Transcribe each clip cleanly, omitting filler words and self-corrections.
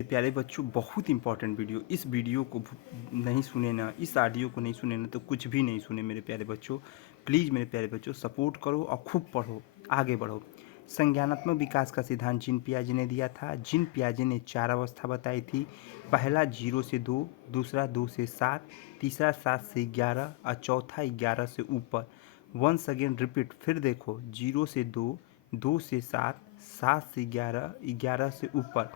प्यारे बच्चों, बहुत इंपॉर्टेंट वीडियो। इस वीडियो को नहीं सुने ना, इस ऑडियो को नहीं सुने ना तो कुछ भी नहीं सुने मेरे प्यारे बच्चों। प्लीज़ मेरे प्यारे बच्चों, सपोर्ट करो और खूब पढ़ो, आगे बढ़ो। संज्ञानात्मक विकास का सिद्धांत जीन पियाजे ने दिया था। जीन पियाजे ने 4 अवस्था बताई थी। पहला 0 से 2, दूसरा 2 से 7, तीसरा 7 से 11 और चौथा 11 से ऊपर। वंस अगेन रिपीट, फिर देखो, 0 से 2, 2 से 7, 7 से 11, 11 से ऊपर।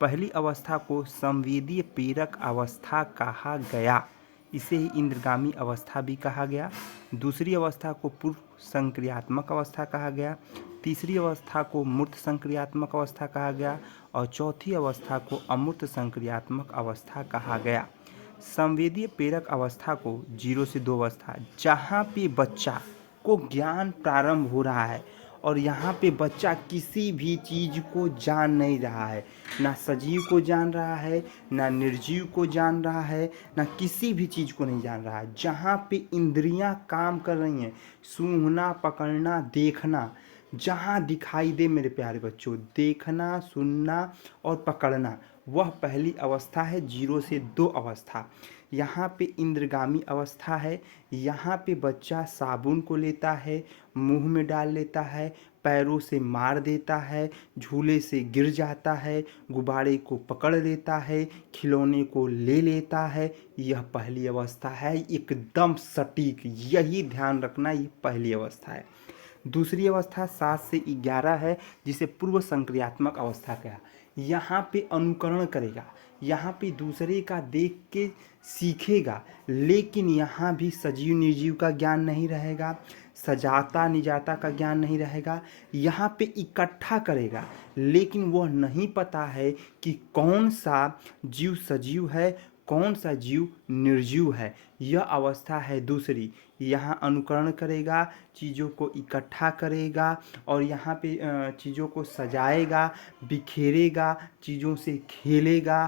पहली अवस्था को संवेदीय प्रेरक अवस्था कहा गया, इसे ही इंद्रगामी अवस्था भी कहा गया। दूसरी अवस्था को पूर्व संक्रियात्मक अवस्था कहा गया। तीसरी अवस्था को मूर्त संक्रियात्मक अवस्था कहा गया और चौथी अवस्था को अमूर्त संक्रियात्मक अवस्था कहा गया। संवेदीय प्रेरक अवस्था को 0 से 2 अवस्था, जहाँ पे बच्चा को ज्ञान प्रारंभ हो रहा है और यहाँ पे बच्चा किसी भी चीज़ को जान नहीं रहा है, ना सजीव को जान रहा है, ना निर्जीव को जान रहा है, ना किसी भी चीज़ को नहीं जान रहा है। जहाँ पे इंद्रियां काम कर रही हैं, सूंघना, पकड़ना, देखना, जहाँ दिखाई दे मेरे प्यारे बच्चों, देखना, सुनना और पकड़ना, वह पहली अवस्था है 0 से 2 अवस्था। यहाँ पे इंद्रगामी अवस्था है। यहाँ पे बच्चा साबुन को लेता है, मुंह में डाल लेता है, पैरों से मार देता है, झूले से गिर जाता है, गुब्बारे को पकड़ लेता है, खिलौने को ले लेता है। यह पहली अवस्था है, एकदम सटीक, यही ध्यान रखना, ये पहली अवस्था है। दूसरी अवस्था 7 से 11 है, जिसे पूर्व संक्रियात्मक अवस्था कहा। यहाँ पे अनुकरण करेगा, यहाँ पे दूसरे का देख के सीखेगा, लेकिन यहाँ भी सजीव निर्जीव का ज्ञान नहीं रहेगा, सजाता निजाता का ज्ञान नहीं रहेगा। यहाँ पे इकट्ठा करेगा, लेकिन वह नहीं पता है कि कौन सा जीव सजीव है, कौन सा जीव निर्जीव है। यह अवस्था है दूसरी। यहाँ अनुकरण करेगा, चीज़ों को इकट्ठा करेगा और यहाँ पे चीज़ों को सजाएगा, बिखेरेगा, चीज़ों से खेलेगा,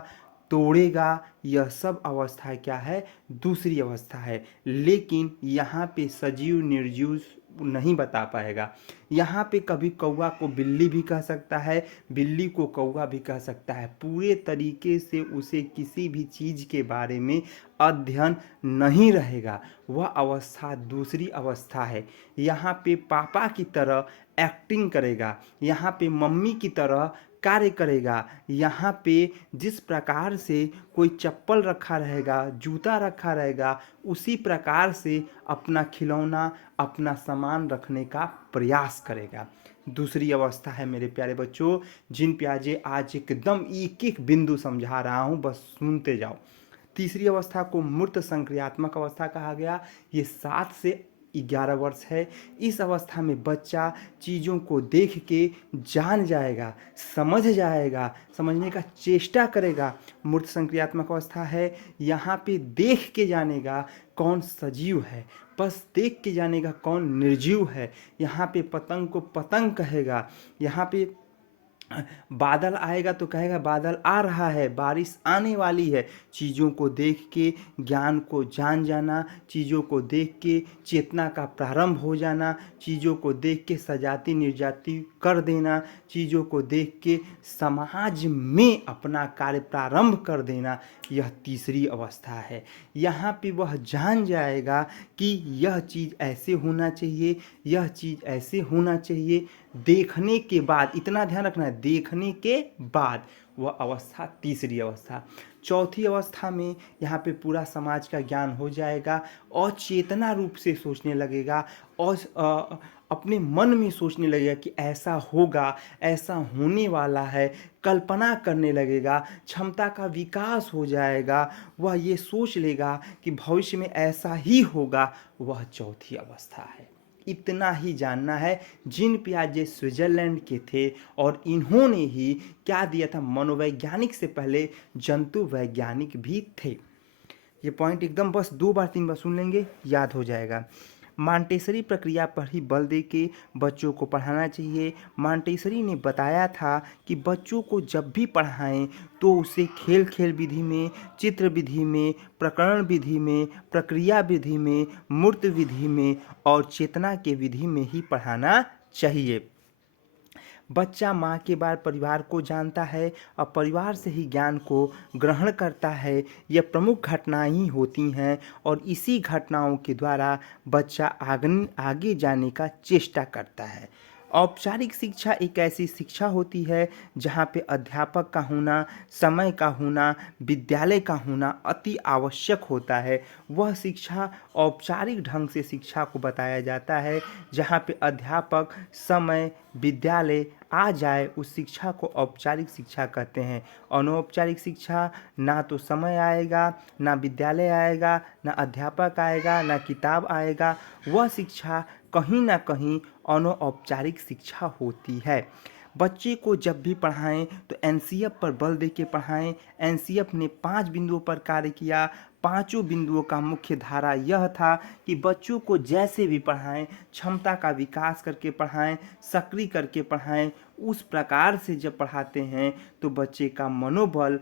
तोड़ेगा। यह सब अवस्था क्या है? दूसरी अवस्था है। लेकिन यहाँ पे सजीव निर्जीव नहीं बता पाएगा। यहाँ पे कभी कौवा को बिल्ली भी कह सकता है, बिल्ली को कौवा भी कह सकता है। पूरे तरीके से उसे किसी भी चीज़ के बारे में अध्ययन नहीं रहेगा। वह अवस्था दूसरी अवस्था है। यहाँ पे पापा की तरह एक्टिंग करेगा, यहाँ पे मम्मी की तरह कार्य करेगा। यहाँ पे जिस प्रकार से कोई चप्पल रखा रहेगा, जूता रखा रहेगा, उसी प्रकार से अपना खिलौना, अपना सामान रखने का प्रयास करेगा। दूसरी अवस्था है मेरे प्यारे बच्चों। जीन पियाजे आज एकदम एक एक बिंदु समझा रहा हूँ, बस सुनते जाओ। तीसरी अवस्था को मूर्त संक्रियात्मक अवस्था कहा गया। ये 7 से 11 वर्ष है। इस अवस्था में बच्चा चीज़ों को देख के जान जाएगा, समझ जाएगा, समझने का चेष्टा करेगा। मूर्त संक्रियात्मक अवस्था है। यहाँ पे देख के जानेगा कौन सजीव है, बस देख के जानेगा कौन निर्जीव है। यहाँ पे पतंग को पतंग कहेगा, यहाँ पे बादल आएगा तो कहेगा बादल आ रहा है, बारिश आने वाली है। चीज़ों को देख के ज्ञान को जान जाना, चीज़ों को देख के चेतना का प्रारंभ हो जाना, चीज़ों को देख के सजाती निर्जाती कर देना, चीज़ों को देख के समाज में अपना कार्य प्रारंभ कर देना, यह तीसरी अवस्था है। यहाँ पे वह जान जाएगा कि यह चीज़ ऐसे होना चाहिए, यह चीज़ ऐसे होना चाहिए। देखने के बाद, इतना ध्यान रखना है, देखने के बाद वह अवस्था तीसरी अवस्था। चौथी अवस्था में यहाँ पे पूरा समाज का ज्ञान हो जाएगा और चेतना रूप से सोचने लगेगा और अपने मन में सोचने लगेगा कि ऐसा होगा, ऐसा होने वाला है, कल्पना करने लगेगा, क्षमता का विकास हो जाएगा। वह ये सोच लेगा कि भविष्य में ऐसा ही होगा। वह चौथी अवस्था है। इतना ही जानना है। जीन पियाजे स्विट्जरलैंड के थे और इन्होंने ही क्या दिया था? मनोवैज्ञानिक से पहले जंतु वैज्ञानिक भी थे। ये पॉइंट एकदम बस 2 बार 3 बार सुन लेंगे, याद हो जाएगा। मांटेसरी प्रक्रिया पर ही बल दे के बच्चों को पढ़ाना चाहिए। मांटेसरी ने बताया था कि बच्चों को जब भी पढ़ाएं तो उसे खेल खेल विधि में, चित्र विधि में, प्रकरण विधि में, प्रक्रिया विधि में, मूर्त विधि में और चेतना के विधि में ही पढ़ाना चाहिए। बच्चा माँ के बाद परिवार को जानता है और परिवार से ही ज्ञान को ग्रहण करता है। यह प्रमुख घटनाएं ही होती हैं और इसी घटनाओं के द्वारा बच्चा आगे जाने का चेष्टा करता है। औपचारिक शिक्षा एक ऐसी शिक्षा होती है जहाँ पे अध्यापक का होना, समय का होना, विद्यालय का होना अति आवश्यक होता है। वह शिक्षा औपचारिक ढंग से शिक्षा को बताया जाता है जहाँ पे अध्यापक, समय, विद्यालय आ जाए, उस शिक्षा को औपचारिक शिक्षा कहते हैं। अनौपचारिक शिक्षा ना तो समय आएगा, ना विद्यालय आएगा, ना अध्यापक आएगा, ना किताब आएगा। वह शिक्षा कहीं ना कहीं अनौपचारिक शिक्षा होती है। बच्चे को जब भी पढ़ाएं तो एनसीएफ पर बल दे के पढ़ाएं। एनसीएफ ने 5 बिंदुओं पर कार्य किया। पांचों बिंदुओं का मुख्य धारा यह था कि बच्चों को जैसे भी पढ़ाएं, क्षमता का विकास करके पढ़ाएं, सक्रिय करके पढ़ाएं। उस प्रकार से जब पढ़ाते हैं तो बच्चे का मनोबल,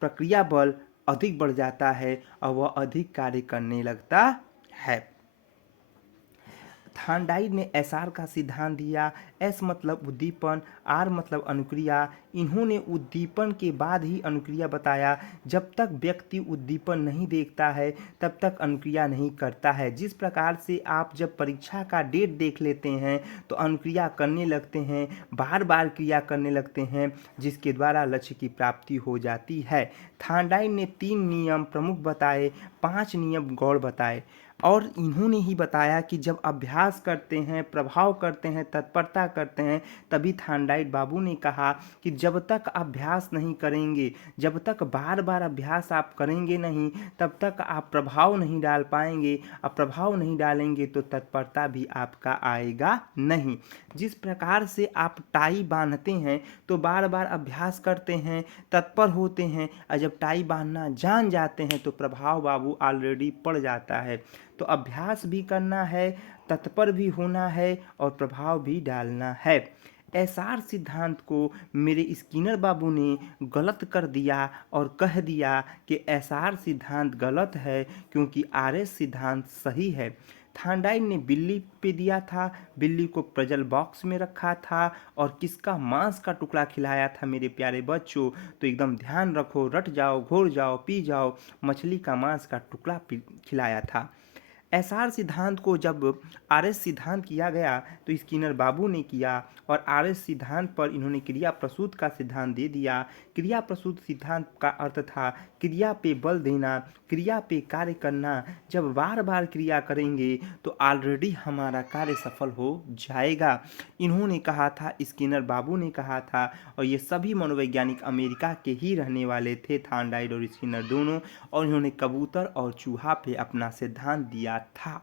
प्रक्रिया बल अधिक बढ़ जाता है और वह अधिक कार्य करने लगता है। थार्नडाइक ने एसआर का सिद्धांत दिया। एस मतलब उद्दीपन, आर मतलब अनुक्रिया। इन्होंने उद्दीपन के बाद ही अनुक्रिया बताया। जब तक व्यक्ति उद्दीपन नहीं देखता है तब तक अनुक्रिया नहीं करता है। जिस प्रकार से आप जब परीक्षा का डेट देख लेते हैं तो अनुक्रिया करने लगते हैं, बार बार क्रिया करने लगते हैं, जिसके द्वारा लक्ष्य की प्राप्ति हो जाती है। थार्नडाइक ने 3 नियम प्रमुख बताए, 5 नियम गौण बताए और इन्होंने ही बताया कि जब अभ्यास करते हैं, प्रभाव करते हैं, तत्परता करते हैं, तभी थार्नडाइक बाबू ने कहा कि जब तक अभ्यास नहीं करेंगे, जब तक बार बार अभ्यास आप करेंगे नहीं, तब तक आप प्रभाव नहीं डाल पाएंगे। और प्रभाव नहीं डालेंगे तो तत्परता भी आपका आएगा नहीं। जिस प्रकार से आप टाई बांधते हैं तो बार बार अभ्यास करते हैं, तत्पर होते हैं, और जब टाई बांधना जान जाते हैं तो प्रभाव बाबू ऑलरेडी पड़ जाता है। तो अभ्यास भी करना है, तत्पर भी होना है और प्रभाव भी डालना है। एसआर सिद्धांत को मेरे स्किनर बाबू ने गलत कर दिया और कह दिया कि एसआर सिद्धांत गलत है क्योंकि आरएस सिद्धांत सही है। थार्नडाइक ने बिल्ली पे दिया था, बिल्ली को प्रजल बॉक्स में रखा था और किसका मांस का टुकड़ा खिलाया था मेरे प्यारे बच्चों। तो एकदम ध्यान रखो, रट जाओ, घोर जाओ, पी जाओ, मछली का मांस का टुकड़ा खिलाया था। एसआर सिद्धांत को जब आरएस सिद्धांत किया गया तो स्किनर बाबू ने किया और आरएस सिद्धांत पर इन्होंने क्रिया प्रसूत का सिद्धांत दे दिया। क्रिया प्रसूत सिद्धांत का अर्थ था क्रिया पे बल देना, क्रिया पे कार्य करना। जब बार बार क्रिया करेंगे तो ऑलरेडी हमारा कार्य सफल हो जाएगा। इन्होंने कहा था, स्किनर बाबू ने कहा था, और ये सभी मनोवैज्ञानिक अमेरिका के ही रहने वाले थे, थार्नडाइक और स्किनर दोनों, और इन्होंने कबूतर और चूहा पे अपना सिद्धांत दिया था।